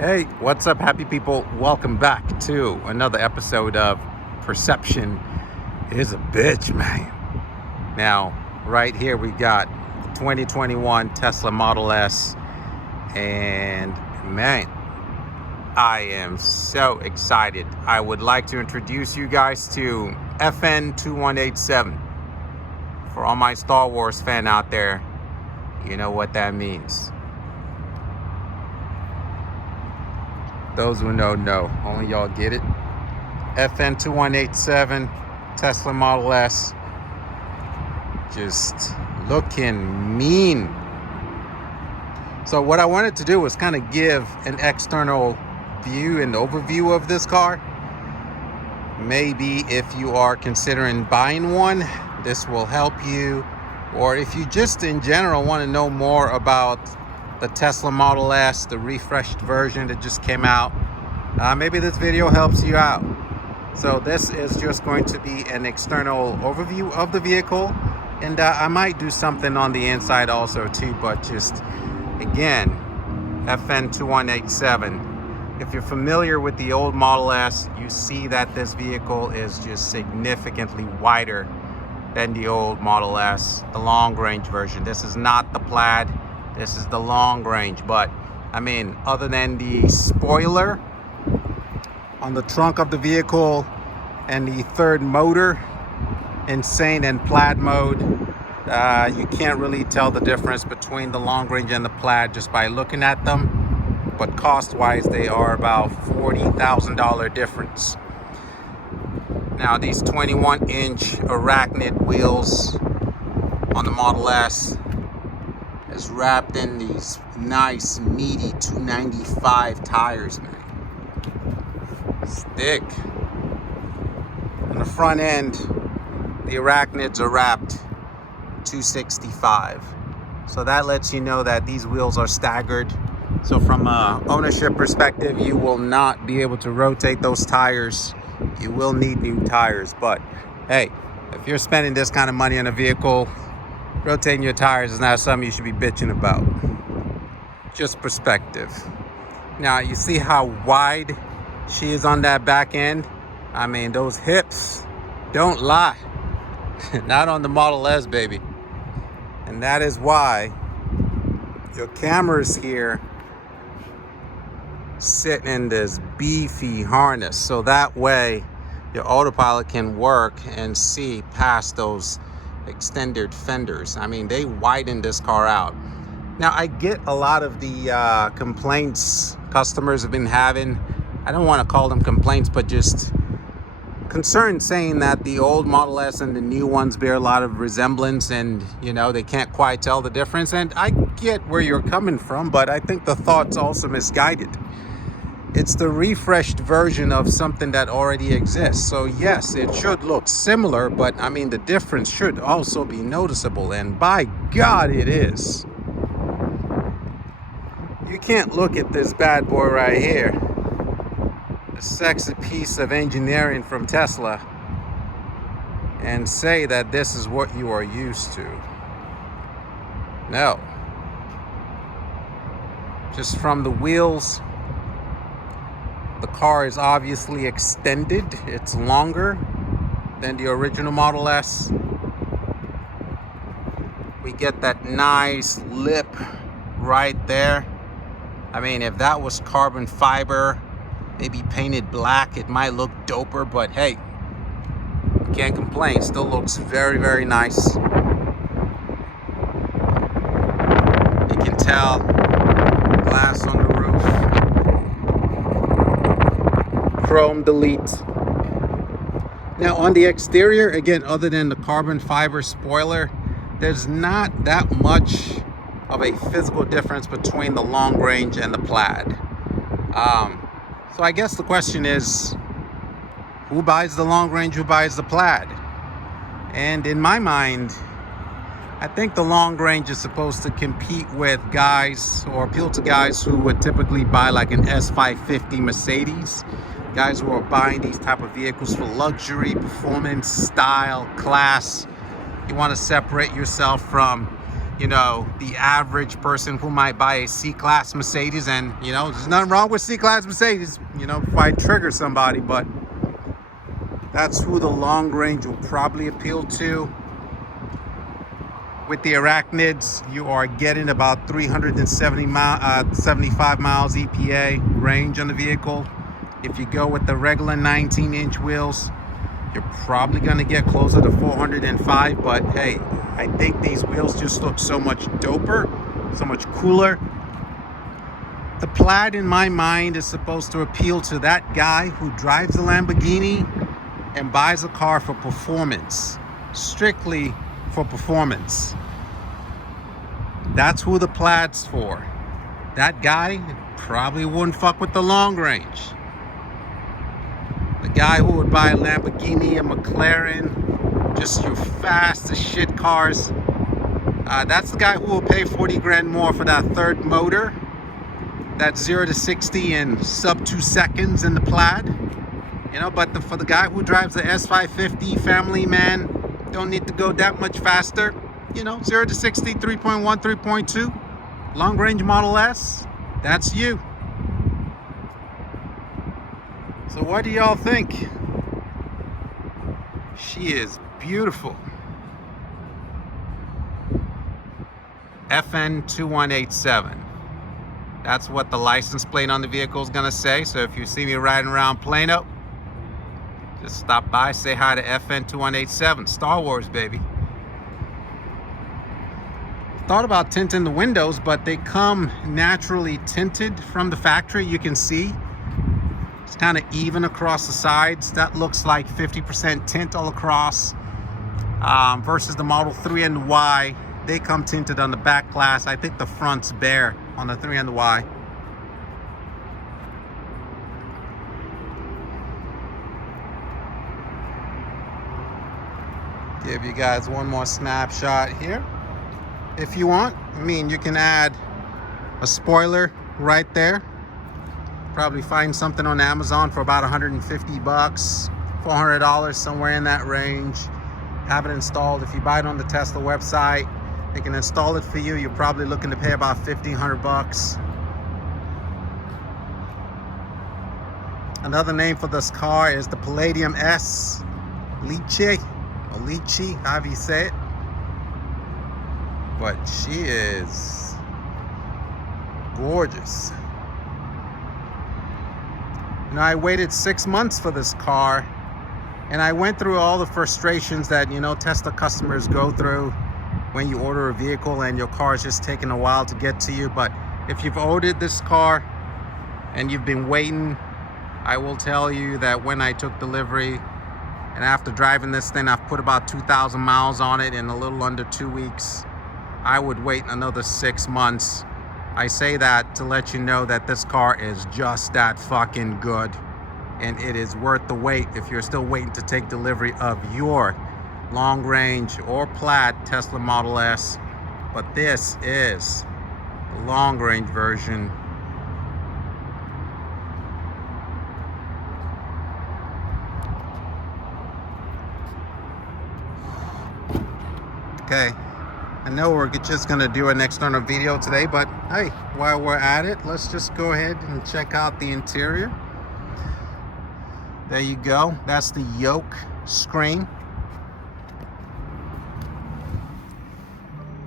Hey, what's up, happy people? Welcome back to another episode of Perception is a Bitch, man. Now, right here we got 2021 Tesla Model S, and man, I am so excited. I would like to introduce you guys to FN2187. For all my Star Wars fan out there, you know what that means. Those who know, only y'all get it. FN2187 Tesla Model S, just looking mean. So what I wanted to do was kind of give an external view and overview of this car. Maybe if you are considering buying one, this will help you. Or if you just in general want to know more about the Tesla Model S, the refreshed version that just came out, maybe this video helps you out. So this is just going to be an external overview of the vehicle, and I might do something on the inside also too, but just again, FN2187. If you're familiar with the old Model S, you see that this vehicle is just significantly wider than the old Model S, the long range version. This is not the Plaid. This is the long range, but I mean, other than the spoiler on the trunk of the vehicle and the third motor, insane and Plaid mode, you can't really tell the difference between the long range and the Plaid just by looking at them. But cost-wise, they are about $40,000 difference. Now, these 21-inch Arachnid wheels on the Model S is wrapped in these nice meaty 295 tires, man. Thick. On the front end, the Arachnids are wrapped 265. So that lets you know that these wheels are staggered. So from a ownership perspective, you will not be able to rotate those tires. You will need new tires. But hey, if you're spending this kind of money on a vehicle, rotating your tires is not something you should be bitching about. Just perspective. Now, you see how wide she is on that back end? I mean, those hips don't lie. Not on the Model S, baby. And that is why your cameras here sit in this beefy harness. So that way your autopilot can work and see past those extended fenders. I mean, they widen this car out. Now, I get a lot of the complaints customers have been having. I don't want to call them complaints, but just concerns, saying that the old Model S and the new ones bear a lot of resemblance, and you know, they can't quite tell the difference. And I get where you're coming from, but I think the thought's also misguided. It's the refreshed version of something that already exists. So yes, it should look similar, but I mean, the difference should also be noticeable, and by God, it is. You can't look at this bad boy right here, a sexy piece of engineering from Tesla, and say that this is what you are used to. No. Just from the wheels, the car is obviously extended. It's longer than the original Model S. We get that nice lip right there. I mean, if that was carbon fiber, maybe painted black, it might look doper, but hey, can't complain. Still looks very, very nice. You can tell glass on the roof. Chrome delete. Now on the exterior, again, other than the carbon fiber spoiler, there's not that much of a physical difference between the long range and the Plaid. So I guess the question is, who buys the long range, who buys the Plaid? And in my mind, I think the long range is supposed to compete with guys, or appeal to guys who would typically buy like an S550 Mercedes. Guys who are buying these type of vehicles for luxury, performance, style, class. You want to separate yourself from you know, the average person who might buy a C-Class Mercedes. And, you know, there's nothing wrong with C-Class Mercedes, you know, if I trigger somebody, but that's who the long range will probably appeal to. With the arachnids, you are getting about 375 miles EPA range on the vehicle. If you go with the regular 19-inch wheels, you're probably going to get closer to 405. But hey, I think these wheels just look so much doper, so much cooler. The Plaid, in my mind, is supposed to appeal to that guy who drives a Lamborghini and buys a car for performance, strictly for performance. That's who the Plaid's for. That guy probably wouldn't fuck with the long range. The guy who would buy a Lamborghini, a McLaren, just your fast as shit cars, that's the guy who will pay 40 grand more for that third motor, that 0 to 60 in sub 2 seconds in the Plaid. You know, but for the guy who drives the S550, family man, don't need to go that much faster. You know, 0 to 60, 3.1, 3.2, long range Model S, that's you. So what do y'all think? She is beautiful. FN2187. That's what the license plate on the vehicle is gonna say. So if you see me riding around Plano, just stop by, say hi to FN2187. Star Wars, baby. Thought about tinting the windows, but they come naturally tinted from the factory. You can see it's kind of even across the sides. That looks like 50% tint all across, versus the Model 3 and the Y. They come tinted on the back glass. I think the front's bare on the 3 and the Y. Give you guys one more snapshot here. If you want, I mean, you can add a spoiler right there. Probably find something on Amazon for about 150 bucks, $400, somewhere in that range. Have it installed. If you buy it on the Tesla website, they can install it for you. You're probably looking to pay about 1,500 bucks. Another name for this car is the Palladium S Lychee, or Lychee, however you say it. But she is gorgeous. You know, I waited 6 months for this car, and I went through all the frustrations that, you know, Tesla customers go through when you order a vehicle and your car is just taking a while to get to you. But if you've ordered this car and you've been waiting, I will tell you that when I took delivery, and after driving this thing, I've put about 2,000 miles on it in a little under 2 weeks. I would wait another 6 months. I say that to let you know that this car is just that fucking good, and it is worth the wait if you're still waiting to take delivery of your long range or Plaid Tesla Model S. But this is the long range version. Okay, I know we're just gonna do an external video today, but hey, while we're at it, let's just go ahead and check out the interior. There you go. That's the yoke screen.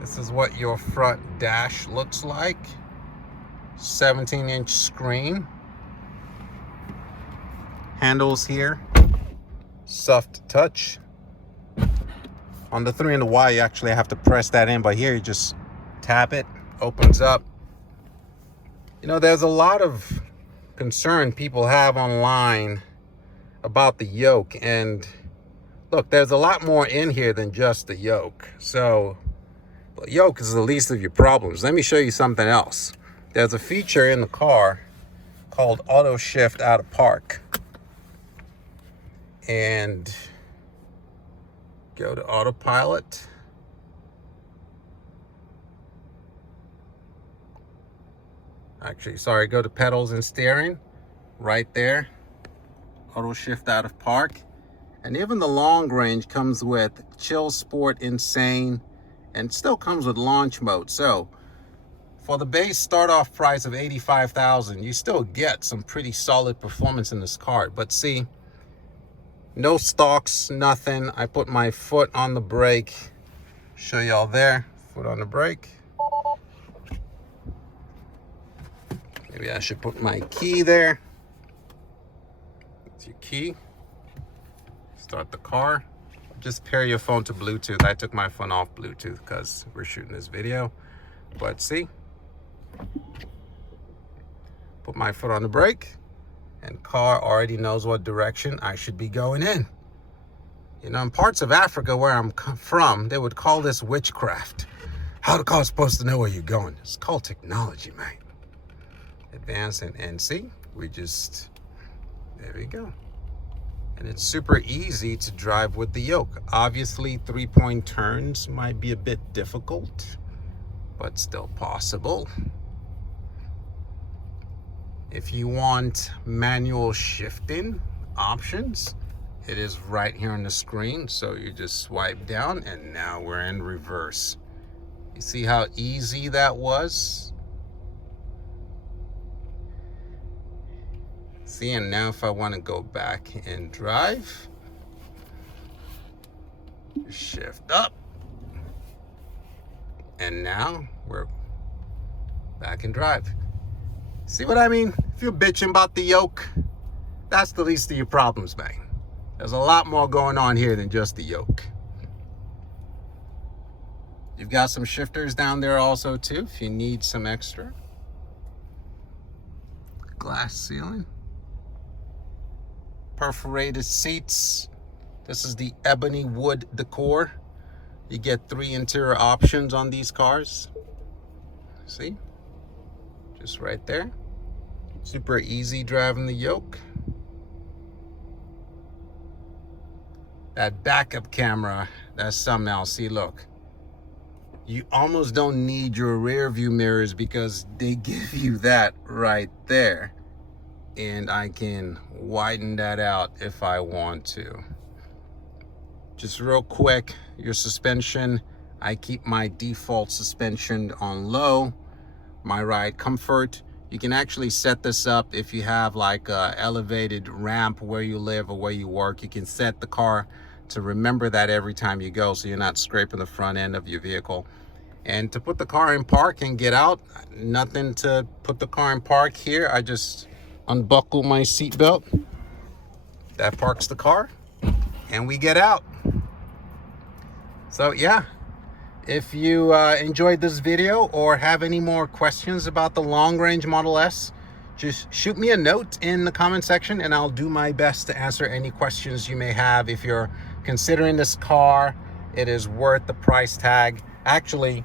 This is what your front dash looks like. 17-inch screen. Handles here, soft touch. On the 3 and the Y, you actually have to press that in, but here you just tap it, opens up. You know, there's a lot of concern people have online about the yoke, and look, there's a lot more in here than just the yoke. So the yoke is the least of your problems. Let me show you something else. There's a feature in the car called auto shift out of park, and go to autopilot. Actually, sorry, go to pedals and steering. Right there. Auto shift out of park. And even the long range comes with Chill Sport Insane and still comes with launch mode. So for the base start-off price of $85,000, you still get some pretty solid performance in this car. But see, no stalks, nothing. I put my foot on the brake. Show y'all there, foot on the brake. Maybe I should put my key there. It's your key. Start the car. Just pair your phone to Bluetooth. I took my phone off Bluetooth because we're shooting this video. But see, put my foot on the brake, and car already knows what direction I should be going in. You know, in parts of Africa where I'm from, they would call this witchcraft. How the car's supposed to know where you're going? It's called technology, man. Advance and see, there we go. And it's super easy to drive with the yoke. Obviously, 3-point turns might be a bit difficult, but still possible. If you want manual shifting options, it is right here on the screen. So you just swipe down and now we're in reverse. You see how easy that was? See, and now if I want to go back and drive, shift up. And now we're back and drive. See what I mean? If you're bitching about the yoke, that's the least of your problems, man. There's a lot more going on here than just the yoke. You've got some shifters down there also too, if you need some extra. Glass ceiling. Perforated seats. This is the ebony wood decor. You get 3 interior options on these cars. See? Just right there. Super easy driving the yoke. That backup camera, that's something else. See, look. You almost don't need your rear view mirrors because they give you that right there. And I can widen that out if I want to. Just real quick, your suspension, I keep my default suspension on low. My ride comfort, you can actually set this up if you have like a elevated ramp where you live or where you work. You can set the car to remember that every time you go, so you're not scraping the front end of your vehicle. And to put the car in park and get out, nothing to put the car in park here. I just unbuckle my seatbelt. That parks the car and we get out. So yeah, if you enjoyed this video or have any more questions about the long range Model S, just shoot me a note in the comment section and I'll do my best to answer any questions you may have. If you're considering this car, it is worth the price tag. Actually,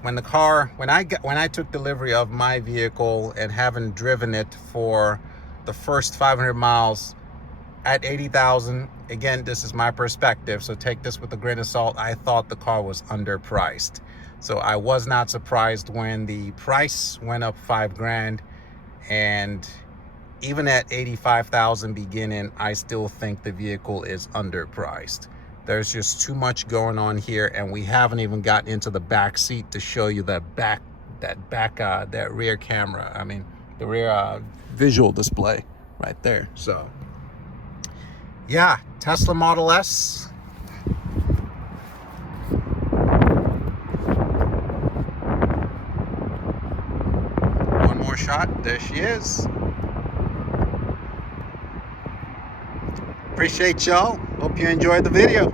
when I took delivery of my vehicle and haven't driven it for the first 500 miles at 80,000, again, this is my perspective, so take this with a grain of salt. I thought the car was underpriced. So I was not surprised when the price went up $5,000, and even at 85,000 beginning, I still think the vehicle is underpriced. There's just too much going on here, and we haven't even gotten into the back seat to show you that rear camera. I mean, the rear visual display right there. So, yeah, Tesla Model S. One more shot. There she is. Appreciate y'all. Hope you enjoyed the video.